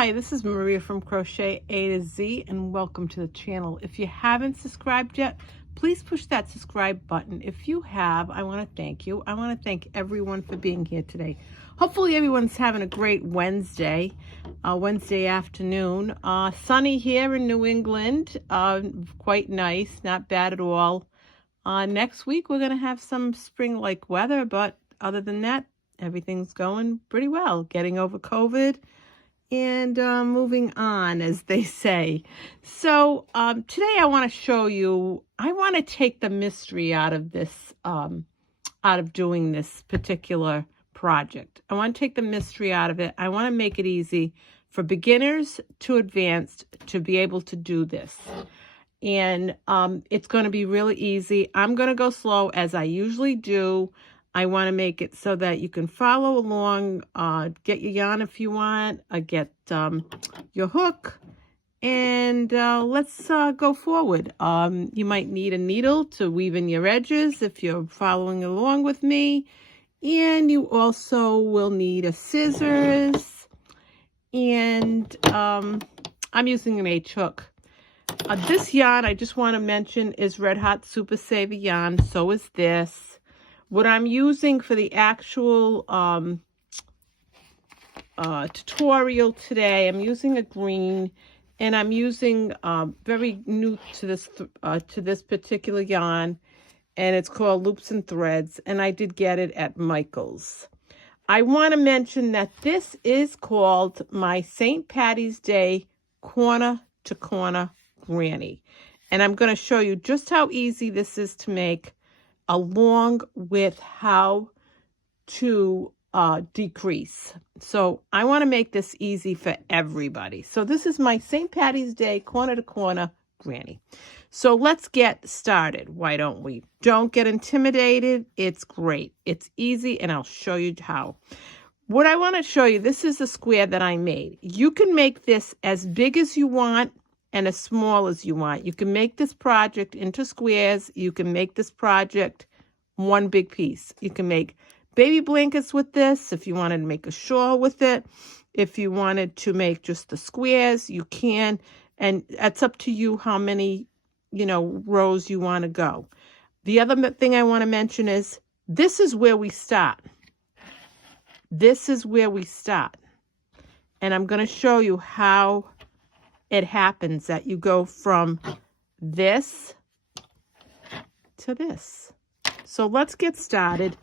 Hi, this is Maria from Crochet A to Z and welcome to the channel. If you haven't subscribed yet, please push that subscribe button. If you have, I want to thank you. I want to thank everyone for being here today. Hopefully everyone's having a great Wednesday afternoon. Sunny here in New England, quite nice, not bad at all. Next week we're going to have some spring-like weather, but other than that, everything's going pretty well. Getting over COVID and moving on, as they say. So today I want to show you, I want to take the mystery out of this, out of doing this particular project. I want to take the mystery out of it. I want to make it easy for beginners to advanced to be able to do this. And it's going to be really easy. I'm going to go slow as I usually do. I want to make it so that you can follow along, get your yarn if you want, get your hook, and let's go forward. You might need a needle to weave in your edges if you're following along with me, and you also will need a scissors, and I'm using an H hook. This yarn, I just want to mention, is Red Hot Super Saver yarn. So is this. What I'm using for the actual tutorial today, I'm using a green, and I'm using very new to this particular yarn, and it's called Loops and Threads, and I did get it at Michael's. I want to mention that this is called my St. Patty's Day Corner to Corner Granny, and I'm going to show you just how easy this is to make, along with how to decrease. So I want to make this easy for everybody. So this is my St. Patty's Day Corner to Corner Granny. So let's get started. Why don't we? Don't get intimidated. It's great. It's easy, and I'll show you how. What I want to show you, this is a square that I made. You can make this as big as you want and as small as you want. You can make this project into squares. You can make this project one big piece. You can make baby blankets with this if you wanted to make a shawl with it. If you wanted to make just the squares, you can. And it's up to you how many, rows you want to go. The other thing I want to mention is this is where we start. This is where we start. And I'm going to show you how it happens that you go from this to this. So let's get started.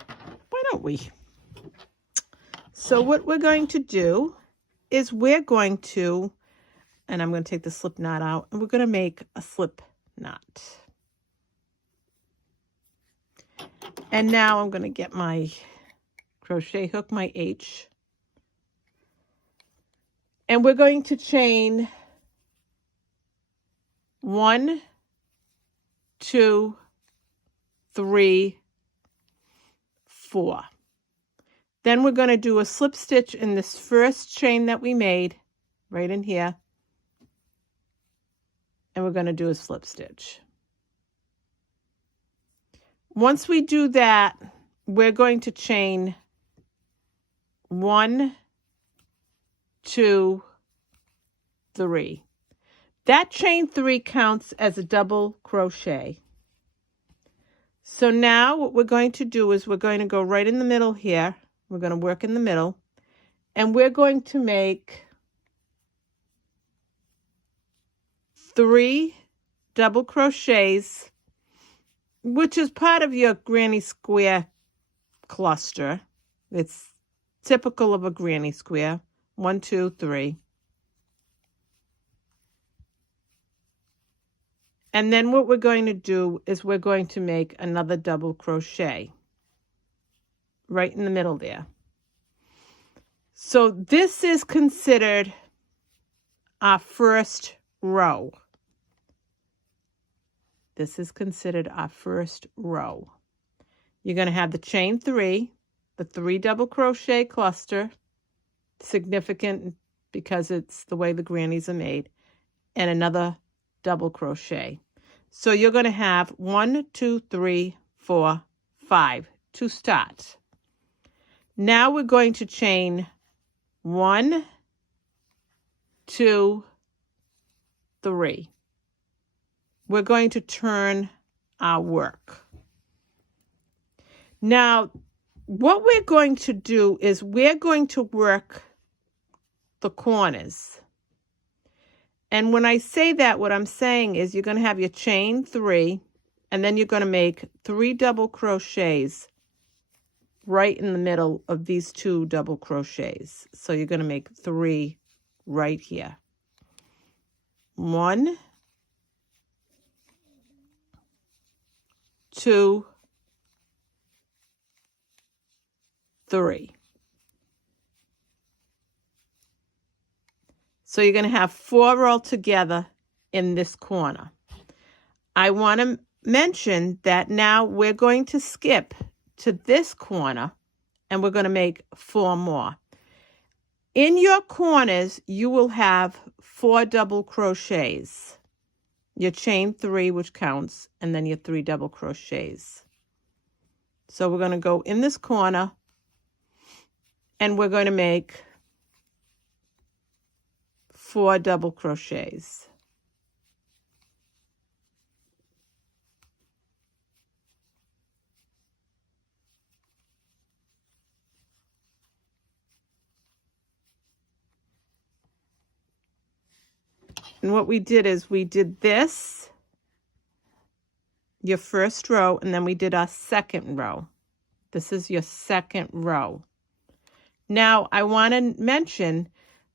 Why don't we? So what we're going to do is we're going to, and I'm going to take the slip knot out, and we're going to make a slip knot. And now I'm going to get my crochet hook, my H, and we're going to chain 1, 2, 3, 4. Then we're going to do a slip stitch in this first chain that we made right in here, and we're going to do a slip stitch. Once we do that, we're going to chain 1, 2, 3. That chain 3 counts as a double crochet. So now what we're going to do is we're going to go right in the middle here. We're going to work in the middle, and we're going to make 3 double crochets, which is part of your granny square cluster. It's typical of a granny square. 1, 2, 3. And then what we're going to do is we're going to make another double crochet right in the middle there. So this is considered our first row. This is considered our first row. You're going to have the chain 3, the 3 double crochet cluster, significant because it's the way the grannies are made, and another double crochet. So you're going to have 1, 2, 3, 4, 5 to start. Now we're going to chain 1, 2, 3. We're going to turn our work. Now, what we're going to do is we're going to work the corners. And when I say that, what I'm saying is you're going to have your chain 3, and then you're going to make 3 double crochets right in the middle of these 2 double crochets. So you're going to make 3 right here. 1, 2, 3. So you're going to have 4 all together in this corner. I want to mention that now we're going to skip to this corner and we're going to make 4 more. In your corners, you will have 4 double crochets. Your chain 3, which counts, and then your 3 double crochets. So we're going to go in this corner and we're going to make 4 double crochets. And what we did is we did this, your first row, and then we did our second row. This is your second row. Now I want to mention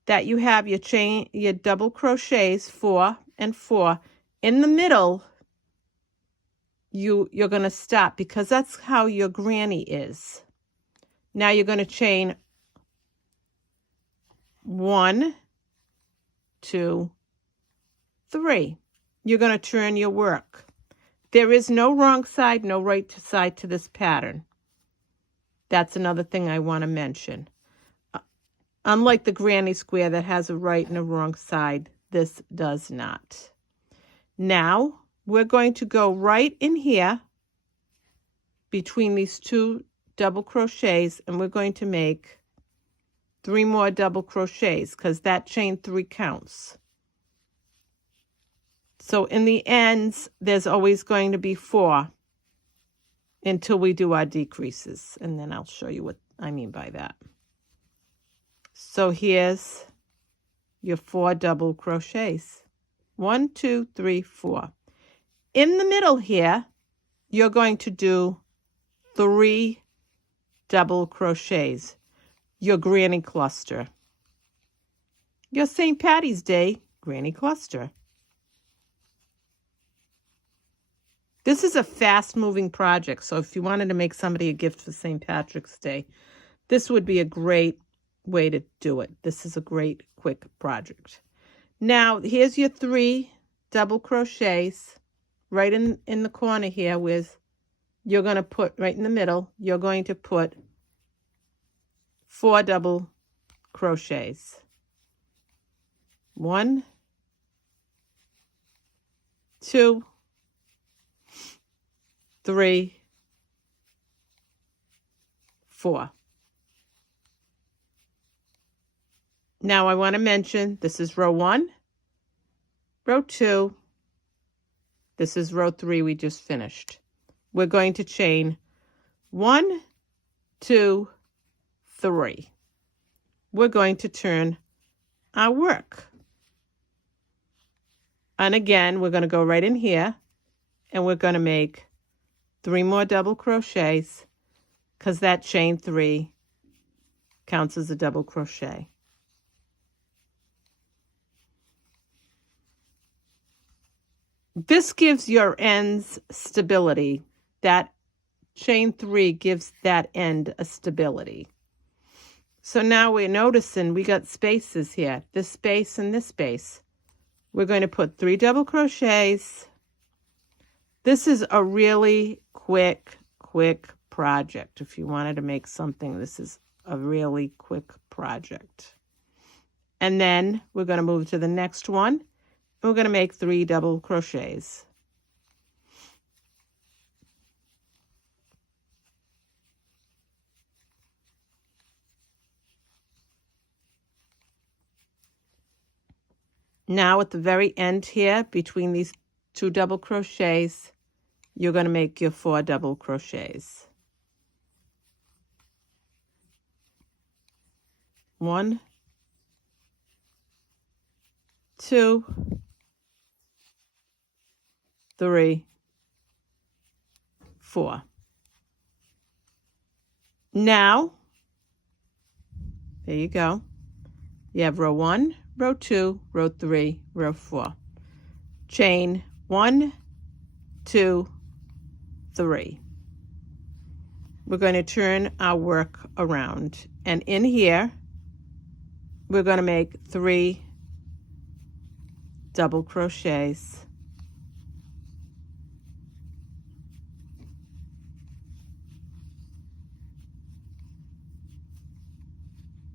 that you have your chain, your double crochets, 4 and 4. In the middle, you're going to stop because that's how your granny is. Now you're going to chain 1, 2, 3. You're going to turn your work. There is no wrong side, no right side to this pattern. That's another thing I want to mention. Unlike the granny square that has a right and a wrong side, this does not. Now, we're going to go right in here between these 2 double crochets, and we're going to make 3 more double crochets because that chain 3 counts. So in the ends, there's always going to be 4 until we do our decreases, and then I'll show you what I mean by that. So here's your 4 double crochets. 1, 2, 3, 4. In the middle here, you're going to do 3 double crochets, your granny cluster. Your St. Patty's Day granny cluster. This is a fast-moving project, so if you wanted to make somebody a gift for St. Patrick's Day, this would be a great way to do it. This is a great, quick project. Now, here's your 3 double crochets right in the corner here with, you're going to put, right in the middle, you're going to put 4 double crochets. 1, 2, 3, 4. Now I want to mention this is row 1, row 2, this is row 3 we just finished. We're going to chain 1, 2, 3. We're going to turn our work. And again, we're going to go right in here and we're going to make 3 more double crochets because that chain 3 counts as a double crochet. This gives your ends stability. That chain 3 gives that end a stability. So now we're noticing we got spaces here, this space and this space. We're going to put 3 double crochets. This is a really quick project. If you wanted to make something, this is a really quick project. And then we're going to move to the next one. We're going to make 3 double crochets. Now at the very end here, between these 2 double crochets, you're going to make your 4 double crochets. 1, 2, 3, 4. Now, there you go. You have row 1, row 2, row 3, row 4. Chain 1, 2, 3. We're going to turn our work around. And in here, we're going to make 3 double crochets.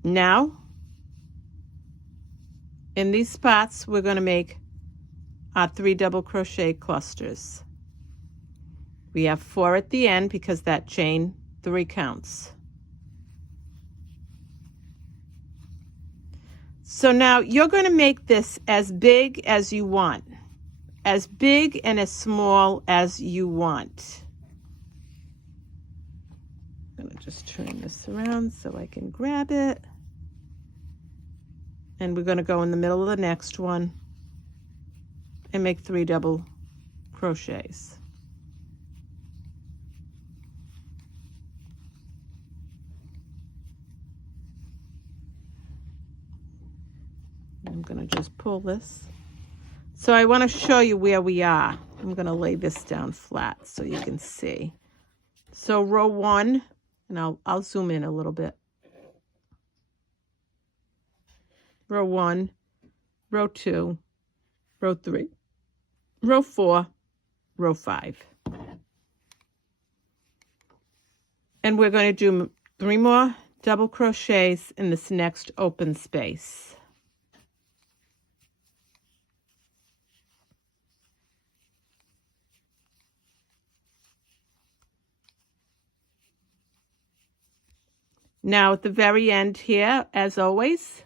Now, in these spots, we're going to make our 3 double crochet clusters. We have 4 at the end because that chain 3 counts. So now you're going to make this as big as you want, as big and as small as you want. I'm going to just turn this around so I can grab it. And we're going to go in the middle of the next one and make 3 double crochets. I'm going to just pull this. So I want to show you where we are. I'm going to lay this down flat so you can see. So row 1, and I'll zoom in a little bit. Row 1, row 2, row 3, row 4, row 5. And we're going to do 3 more double crochets in this next open space. Now at the very end here, as always,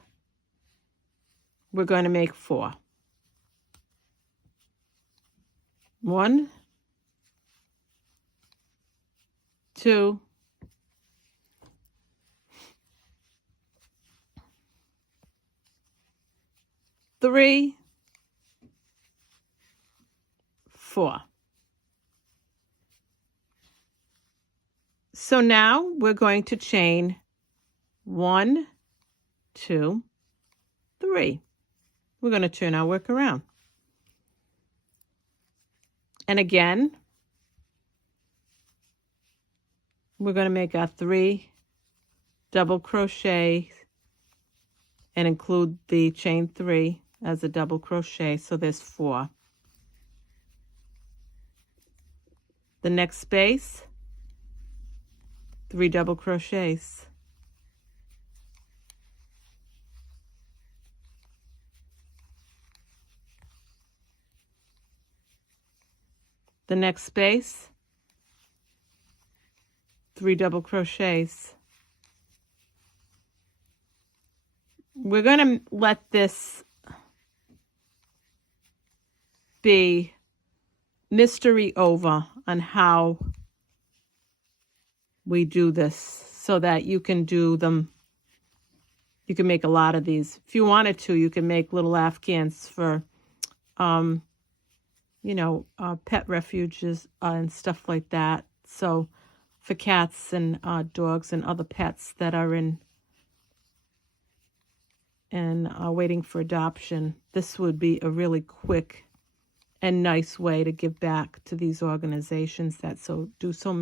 we're going to make 4. 1, 2, 3, 4. So now we're going to chain 1, 2, 3. We're going to turn our work around. And again, we're going to make our 3 double crochet and include the chain 3 as a double crochet, so there's 4. The next space, 3 double crochets. The next space, 3 double crochets. We're going to let this be mystery over on how we do this so that you can do them. You can make a lot of these. If you wanted to, you can make little Afghans for pet refuges and stuff like that. So for cats and dogs and other pets that are in and waiting for adoption, this would be a really quick and nice way to give back to these organizations that do so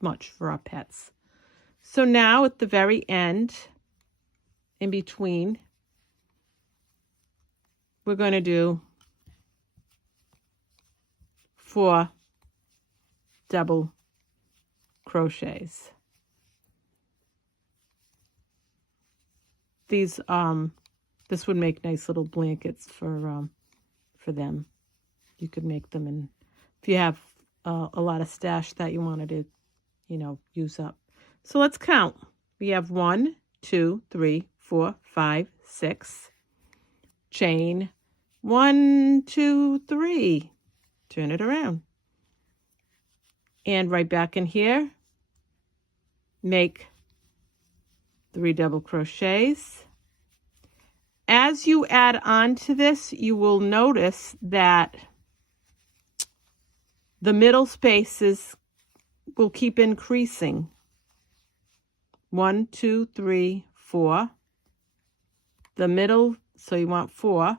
much for our pets. So now at the very end, in between, we're going to do 4 double crochets. These this would make nice little blankets for them. You could make them, and if you have a lot of stash that you wanted to, use up. So let's count. We have 1, 2, 3, 4, 5, 6. Chain 1, 2, 3. Turn it around. And right back in here, make 3 double crochets. As you add on to this, you will notice that the middle spaces will keep increasing. 1, 2, 3, 4. The middle, so you want 4.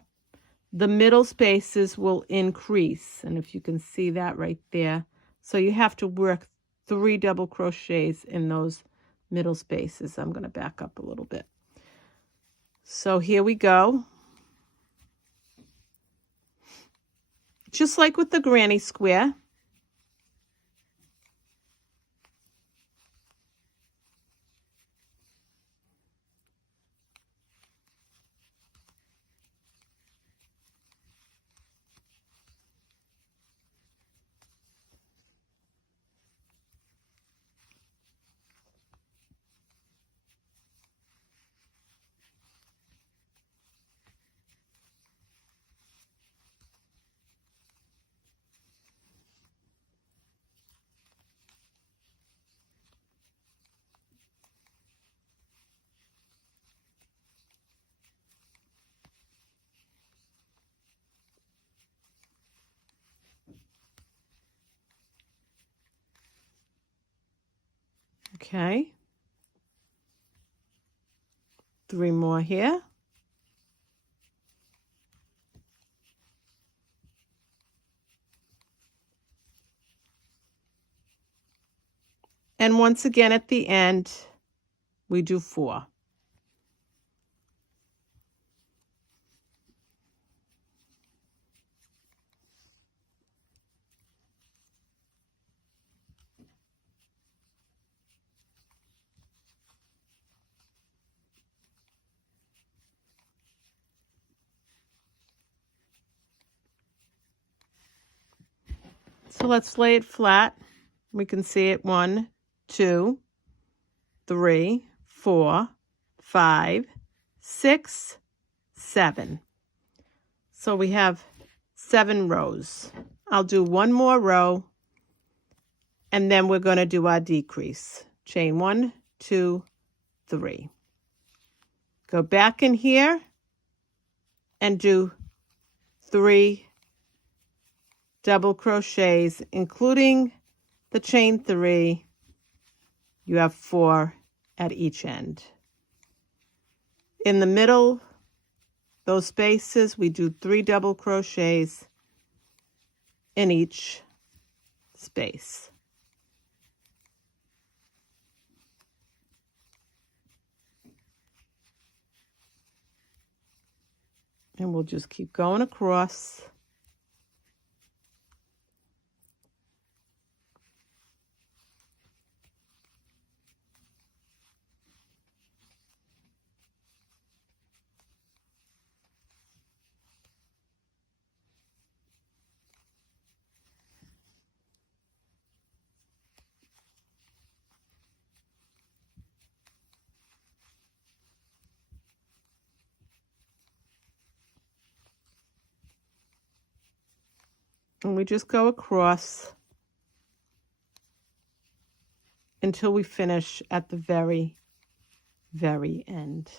The middle spaces will increase. And if you can see that right there. So you have to work 3 double crochets in those middle spaces. I'm going to back up a little bit. So here we go. Just like with the granny square. Okay. 3 more here. And once again at the end, we do 4. So let's lay it flat. We can see it 1, 2, 3, 4, 5, 6, 7. So we have 7 rows. I'll do 1 more row, and then we're going to do our decrease. Chain 1, 2, 3. Go back in here and do 3 double crochets, including the chain 3. You have 4 at each end. In the middle, those spaces, we do 3 double crochets in each space. And we'll just keep going across. And we just go across until we finish at the very, very end.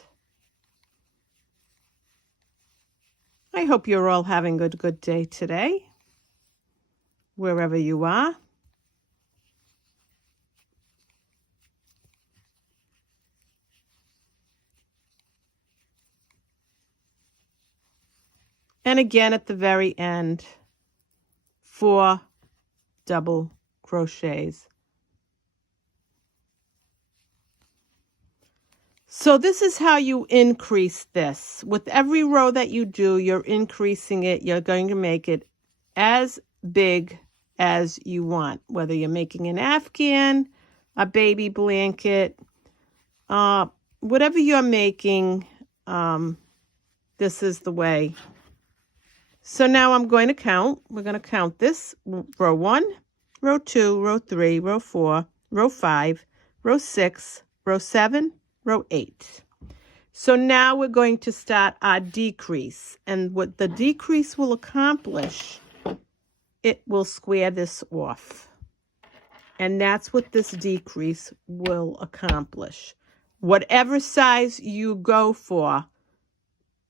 I hope you're all having a good day today, wherever you are. And again at the very end, 4 double crochets. So this is how you increase this. With every row that you do, you're increasing it. You're going to make it as big as you want, whether you're making an Afghan, a baby blanket, whatever you're making, this is the way. So now I'm going to count. We're going to count this. Row 1, row 2, row 3, row 4, row 5, row 6, row 7, row 8. So now we're going to start our decrease. And what the decrease will accomplish, it will square this off. And that's what this decrease will accomplish. Whatever size you go for,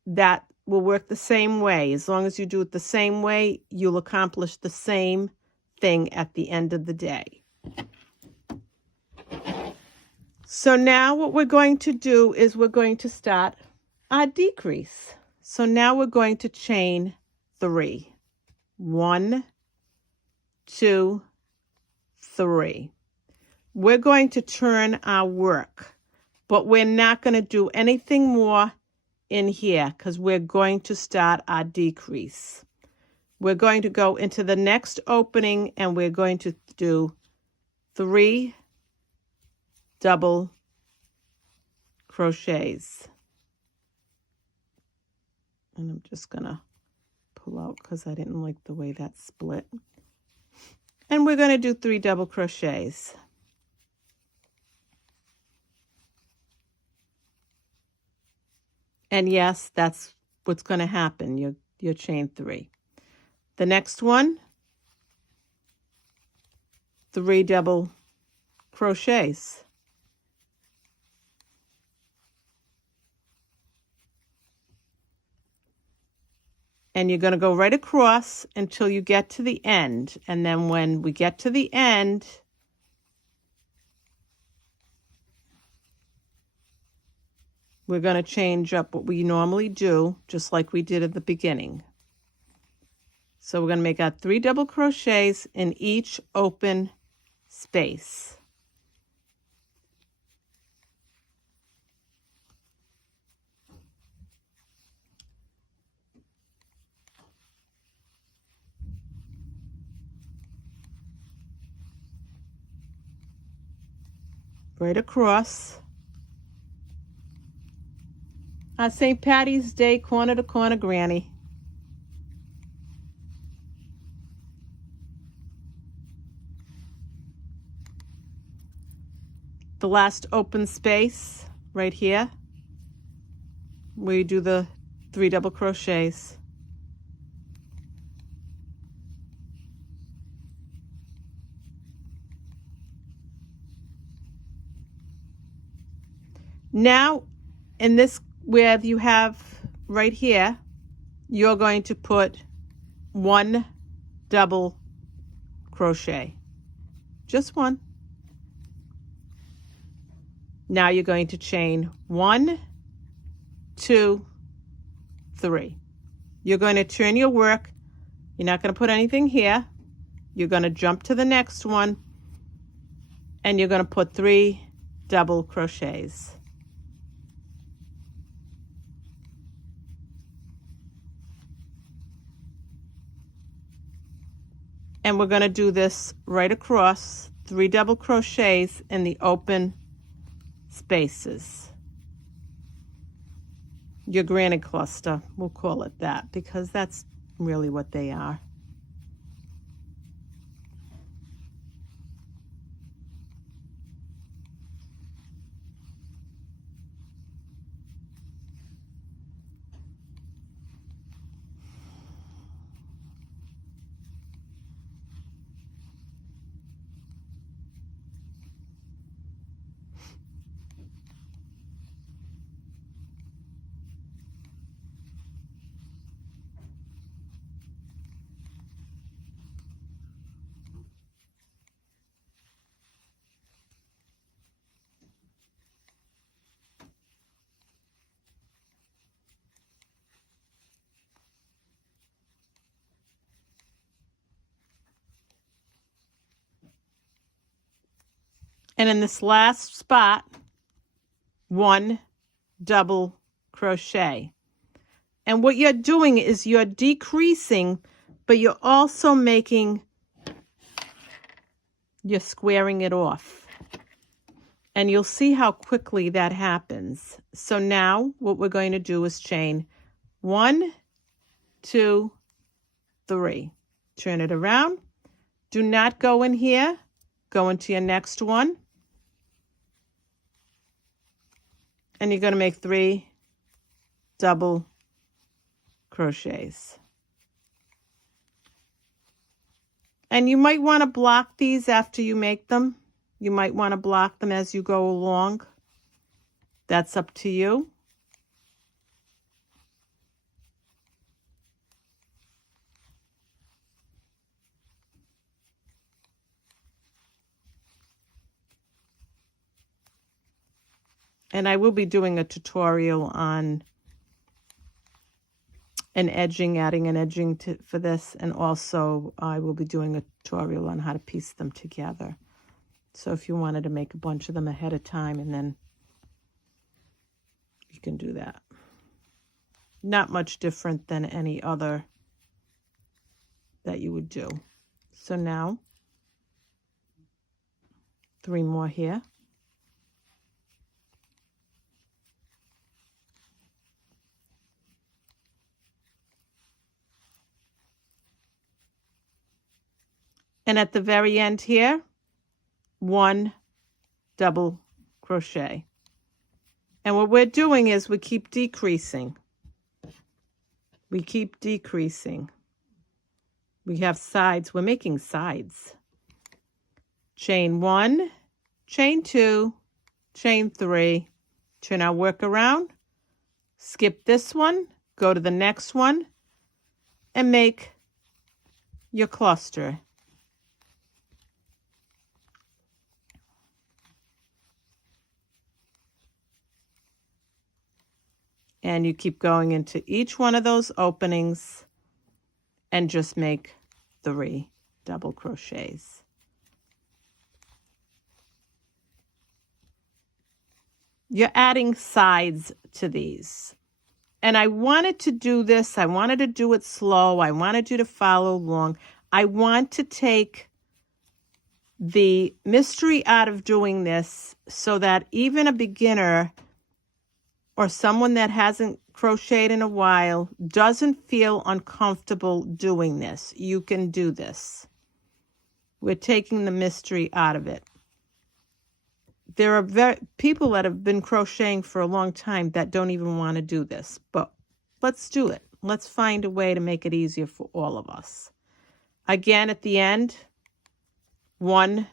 that will work the same way. As long as you do it the same way, you'll accomplish the same thing at the end of the day. So now what we're going to do is we're going to start our decrease. So now we're going to chain 3. 1, 2, 3. We're going to turn our work, but we're not going to do anything more in here because we're going to start our decrease. We're going to go into the next opening and we're going to do 3 double crochets. And I'm just going to pull out because I didn't like the way that split. And we're going to do 3 double crochets. And yes, that's what's going to happen. You chain 3. The next one, 3 double crochets. And you're going to go right across until you get to the end. And then when we get to the end, we're going to change up what we normally do, just like we did at the beginning. So we're going to make our 3 double crochets in each open space. Right across. Our St. Patty's Day corner to corner granny. The last open space right here, where you do the 3 double crochets. Now, in this, where you have right here, you're going to put 1 double crochet. Just 1. Now you're going to chain 1, 2, 3. You're going to turn your work. You're not going to put anything here. You're going to jump to the next one, and you're going to put 3 double crochets. And we're going to do this right across, 3 double crochets in the open spaces. Your granny cluster, we'll call it that, because that's really what they are. And in this last spot, 1 double crochet. And what you're doing is you're decreasing, but you're also you're squaring it off. And you'll see how quickly that happens. So now what we're going to do is chain 1, 2, 3. Turn it around. Do not go in here. Go into your next one. And you're going to make 3 double crochets. And you might want to block these after you make them. You might want to block them as you go along. That's up to you. And I will be doing a tutorial on an edging, adding an edging for this. And also I will be doing a tutorial on how to piece them together. So if you wanted to make a bunch of them ahead of time, and then you can do that. Not much different than any other that you would do. So now 3 more here. And at the very end here, 1 double crochet. And what we're doing is we keep decreasing. We keep decreasing. We have sides. We're making sides. Chain 1, chain 2, chain 3. Turn our work around. Skip this one. Go to the next one. And make your cluster. And you keep going into each one of those openings and just make 3 double crochets. You're adding sides to these. And I wanted to do this. I wanted to do it slow. I wanted you to follow along. I want to take the mystery out of doing this so that even a beginner or someone that hasn't crocheted in a while doesn't feel uncomfortable doing this. You can do this. We're taking the mystery out of it. There are people that have been crocheting for a long time that don't even want to do this, but let's do it. Let's find a way to make it easier for all of us. Again, at the end, 1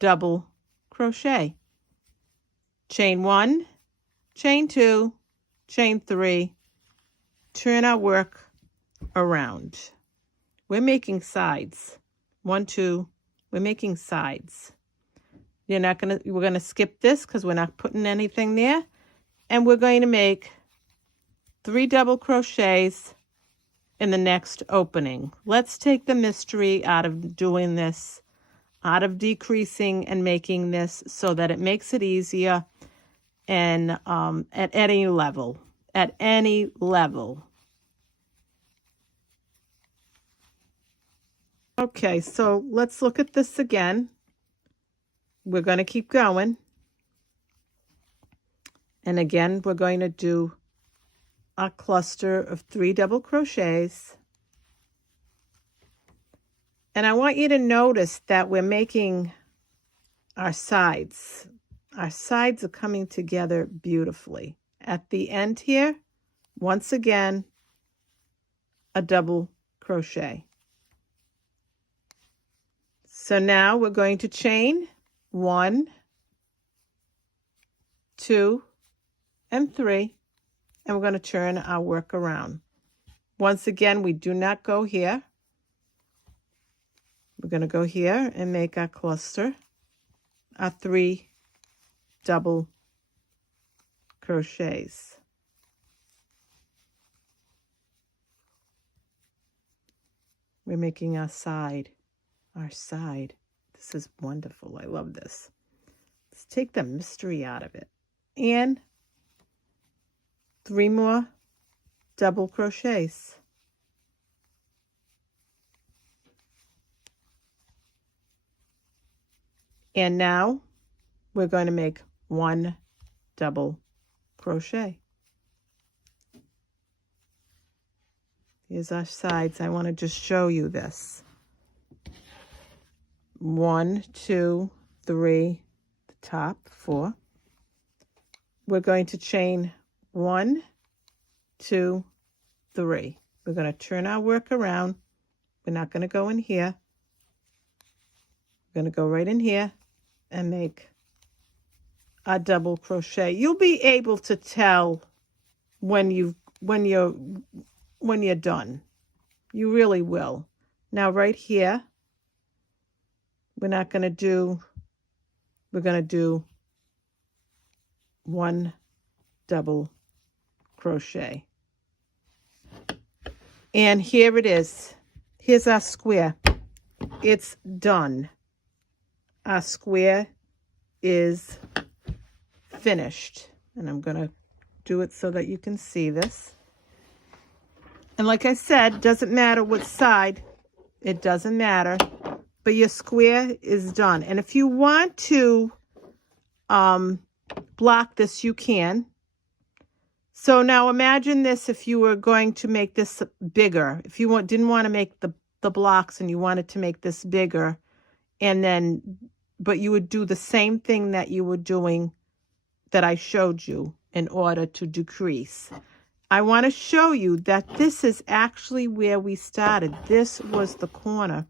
double crochet. Chain 1, chain 2, chain 3, turn our work around. We're making sides. 1, 2, we're making sides. We're going to skip this because we're not putting anything there. And we're going to make 3 double crochets in the next opening. Let's take the mystery out of doing this, out of decreasing and making this so that it makes it easier. And at any level, Okay, so let's look at this again. We're going to keep going. And again, we're going to do a cluster of 3 double crochets. And I want you to notice that we're making our sides. Our sides are coming together beautifully. At the end here, once again, a double crochet. So now we're going to chain 1, 2, and 3, and we're going to turn our work around. Once again, we do not go here. We're going to go here and make our cluster, our 3 double crochets. We're making our side. This is wonderful. I love this. Let's take the mystery out of it. And 3 more double crochets. And now we're going to make 1 double crochet. Here's our sides. I want to just show you this. 1, 2, 3, the top 4. We're going to chain 1, 2, 3. We're going to turn our work around. We're not going to go in here. We're going to go right in here and make a double crochet. You'll be able to tell when you're done. You really will. Now right here, we're going to do 1 double crochet. And here it is. Here's our square. It's done. Our square is finished. And I'm going to do it so that you can see this. And like I said, doesn't matter what side. It doesn't matter. But your square is done. And if you want to block this, you can. So now imagine this if you were going to make this bigger. If you didn't want to make the blocks and you wanted to make this bigger, but you would do the same thing that you were doing that I showed you in order to decrease. I want to show you that this is actually where we started. This was the corner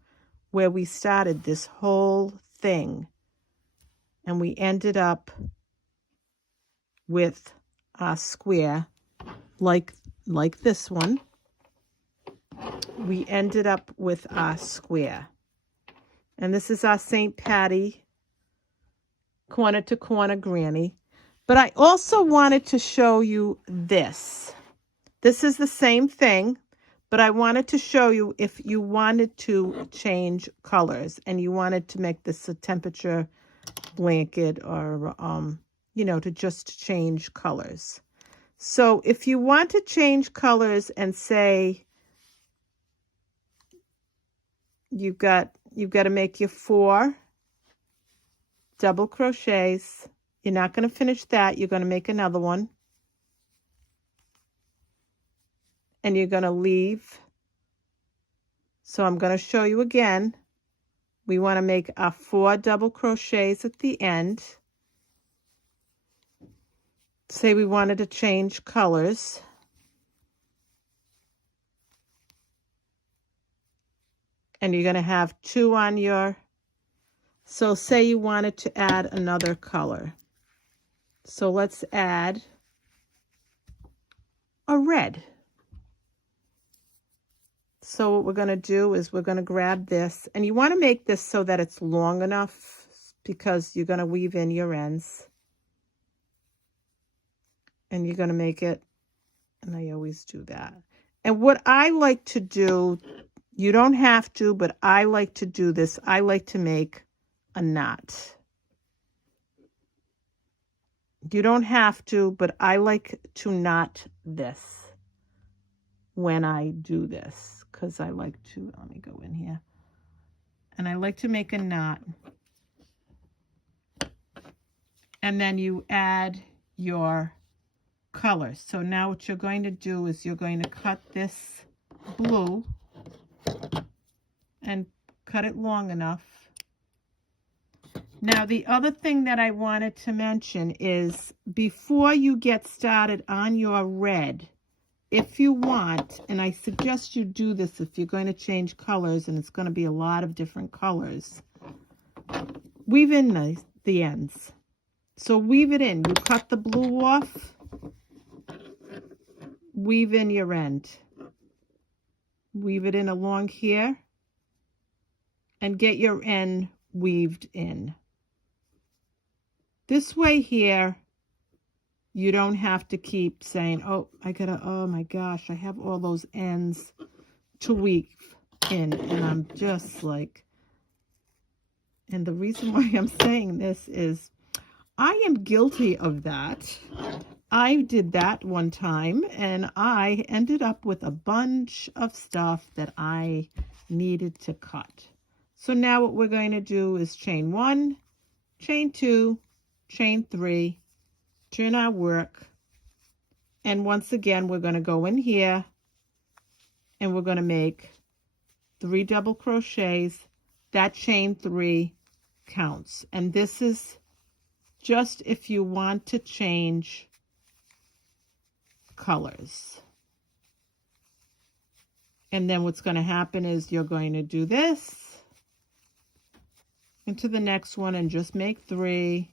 where we started this whole thing. And we ended up with a square like this one. We ended up with our square. And this is our St. Patty corner to corner granny. But I also wanted to show you this. This is the same thing, but I wanted to show you if you wanted to change colors and you wanted to make this a temperature blanket or, to just change colors. So if you want to change colors and say you've got to make your 4 double crochets. You're not going to finish that. You're going to make another one. And you're going to leave. So I'm going to show you again. We want to make our 4 double crochets at the end. Say we wanted to change colors. And you're going to have 2 on your, so say you wanted to add another color. So let's add a red. So what we're going to do is we're going to grab this, and you want to make this so that it's long enough because you're going to weave in your ends. And you're going to make it, and I always do that. And what I like to do, you don't have to, but I like to do this. I like to make a knot. You don't have to, but I like to knot this when I do this, because I like to, let me go in here, and I like to make a knot. And then you add your colors. So now what you're going to do is you're going to cut this blue and cut it long enough. Now the other thing that I wanted to mention is before you get started on your red, if you want, and I suggest you do this if you're going to change colors, and it's going to be a lot of different colors, weave in the ends. So weave it in. You cut the blue off, weave in your end. Weave it in along here and get your end weaved in. This way here, you don't have to keep saying, oh, oh my gosh, I have all those ends to weave in. And I'm just like, and the reason why I'm saying this is I am guilty of that. I did that one time and I ended up with a bunch of stuff that I needed to cut. So now what we're going to do is chain 1, chain 2, chain 3, turn our work, and once again we're going to go in here and we're going to make 3 double crochets. That chain 3 counts, and this is just if you want to change colors. And then what's going to happen is you're going to do this into the next one and just make 3.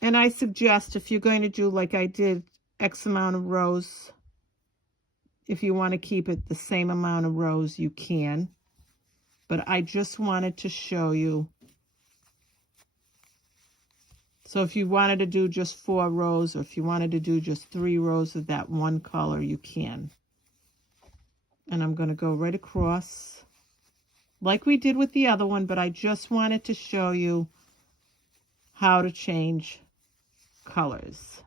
And I suggest if you're going to do like I did X amount of rows, if you want to keep it the same amount of rows, you can. But I just wanted to show you. So if you wanted to do just 4 rows, or if you wanted to do just 3 rows of that one color, you can. And I'm going to go right across like we did with the other one, but I just wanted to show you how to change colors.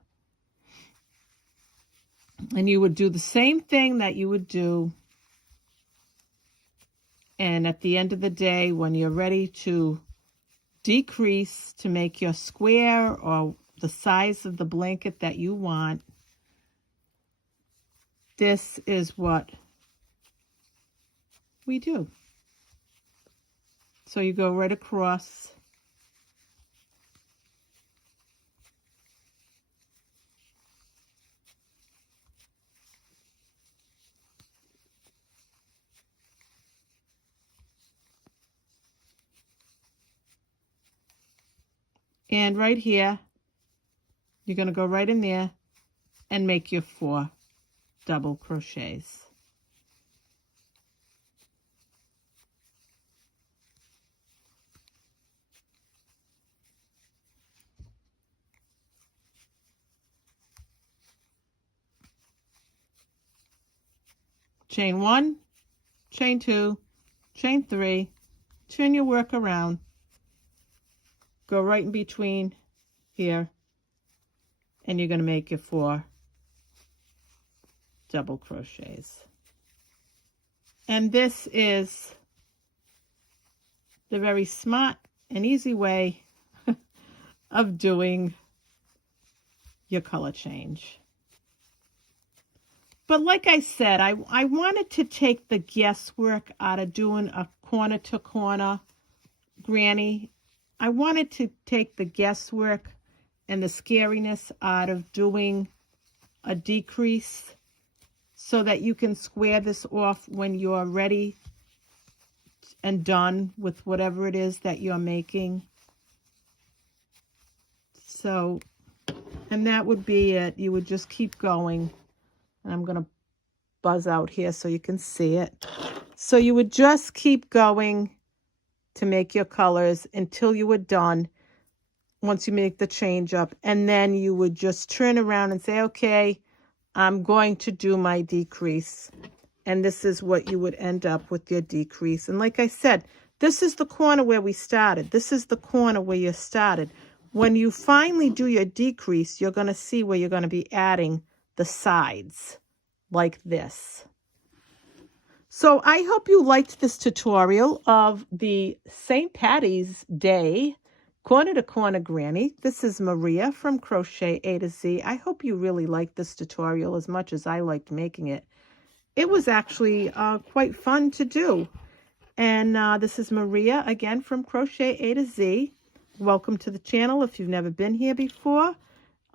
And you would do the same thing that you would do. And at the end of the day, when you're ready to decrease to make your square or the size of the blanket that you want, this is what we do. So you go right across. And right here, you're going to go right in there and make your 4 double crochets. Chain 1, chain 2, chain 3, turn your work around, go right in between here, and you're going to make your 4 double crochets. And this is the very smart and easy way of doing your color change. But like I said, I wanted to take the guesswork out of doing a corner to corner granny. I wanted to take the guesswork and the scariness out of doing a decrease so that you can square this off when you're ready and done with whatever it is that you're making. So, and that would be it. You would just keep going. And I'm going to buzz out here so you can see it. So you would just keep going to make your colors until you were done once you make the change up. And then you would just turn around and say, okay, I'm going to do my decrease. And this is what you would end up with your decrease. And like I said, this is the corner where we started. This is the corner where you started. When you finally do your decrease, you're going to see where you're going to be adding the sides like this. So I hope you liked this tutorial of the St. Patty's Day corner to corner granny. This is Maria from Crochet A to Z. I hope you really liked this tutorial as much as I liked making it. It was actually quite fun to do. And this is Maria again from Crochet A to Z. Welcome to the channel if you've never been here before.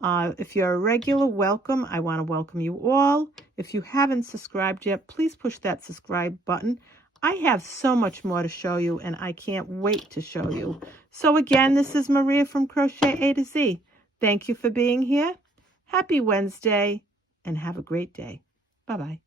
If you're a regular, welcome. I want to welcome you all. If you haven't subscribed yet, please push that subscribe button. I have so much more to show you, and I can't wait to show you. So again, this is Maria from Crochet A to Z. Thank you for being here. Happy Wednesday, and have a great day. Bye-bye.